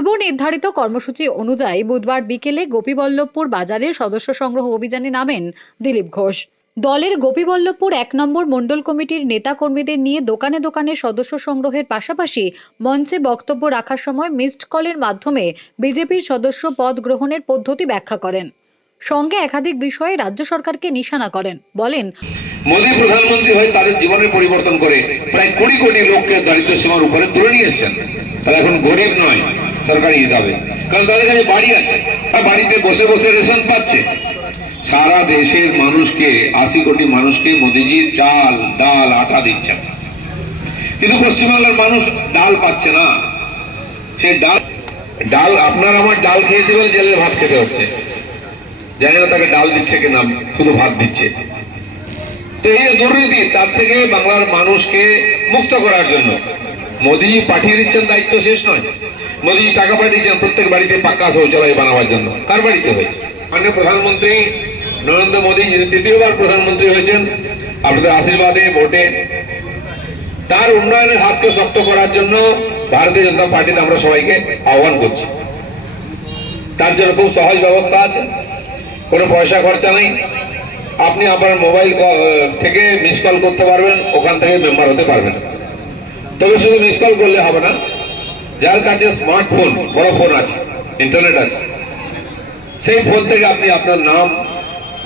পূর্ব নির্ধারিত কর্মসূচি অনুযায়ী বুধবার বিকেলে গোপীবল্লভপুর বাজারে সদস্য সংগ্রহ অভিযানে নামেন দিলীপ ঘোষ। দলের গোপীবল্লভপুর এক নম্বর মণ্ডল কমিটির নেতা কর্মীদের নিয়ে দোকানে দোকানে সদস্য সংগ্রহের পাশাপাশি মঞ্চে বক্তব্য রাখার সময় মিসড কলের মাধ্যমে বিজেপির সদস্য পদ গ্রহণের পদ্ধতি ব্যাখ্যা করেন। সঙ্গে একাধিক বিষয়ে রাজ্য সরকারকে নিশানা করেন। বলেন, মোদী প্রধানমন্ত্রী হয়ে তাদের জীবনের পরিবর্তন করে প্রায় কুড়ি কোটি লোককে দারিদ্র সীমার উপরে তুলে নিয়ে এসেছেন তারা এখন গরিব নয়। সরকারি হিসাবে। কারণ তাদের কাছে বাড়ি আছে। বাড়িতে বসে বসে রেশন পাচ্ছে। সারা দেশের মানুষকে, আশি কোটি মানুষকে মোদিজির চাল, ডাল, আটা দিচ্ছেন কিন্তু পশ্চিমবাংলার মানুষ ডাল পাচ্ছে না। সে ডাল ডাল, আপনার আমার ডাল খেয়েছে বলে জেলের ভাত খেতে হচ্ছে। জানি না তাকে ডাল দিচ্ছে কিনা শুধু ভাত দিচ্ছে। তো এই দুর্নীতি, তার থেকে বাংলার মানুষকে মুক্ত করার জন্য মোদিজি পাঠিয়ে দিচ্ছেন দায়িত্ব শেষ নয়। মোদিজি টাকা পাঠিয়েছেন, প্রত্যেক বাড়িতে পাক্কা শৌচালয় বানাবার জন্য। কার বাড়িতে হয়েছে? মাননীয় প্রধানমন্ত্রী নরেন্দ্র মোদী, যিনি তৃতীয়বার প্রধানমন্ত্রী হয়েছেন, আপনাদের আশীর্বাদে, ভোটে, তার উন্নয়নের হাতকে শক্ত করার জন্য ভারতীয় জনতা পার্টিতে আমরা সবাইকে আহ্বান করছি। তার জন্য খুব সহজ ব্যবস্থা আছে, কোনো পয়সা খরচা নেই। আপনি আপনার মোবাইল থেকে মিস কল করতে পারবেন, ওখান থেকে মেম্বার হতে পারবেন। তবে শুধু মিস কল করলে হবে না। যার কাছে স্মার্টফোন বড় ফোন আছে ইন্টারনেট আছে, সেই ফোন থেকে আপনি আপনার নাম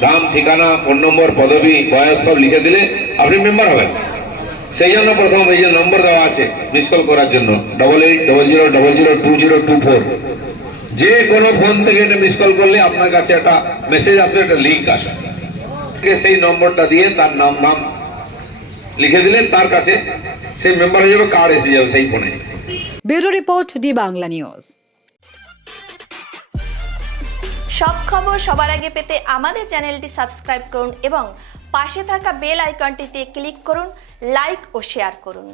নাম, ঠিকানা ফোন নম্বর পদবি, বয়স সব লিখে দিলে আপনি মেম্বার হবেন। সেই জন্য প্রথম এই যে নম্বর দেওয়া আছে মিস কল করার জন্য double eight double zero double zero two zero two four যে কোনো ফোন থেকে এটা মিস কল করলে আপনার কাছে একটা মেসেজ আসবে, একটা লিঙ্ক আসবে। সেই নম্বরটা দিয়ে তার নাম নাম লিখে দিলে তার কাছে সেই মেম্বার হয়ে যাবে কার্ড এসে যাবে সেই ফোনে bureau report D Bangla news. সব খবর সবার আগে পেতে আমাদের চ্যানেলটি সাবস্ক্রাইব করুন এবং পাশে থাকা বেল আইকনটিতে ক্লিক করুন লাইক ও শেয়ার করুন।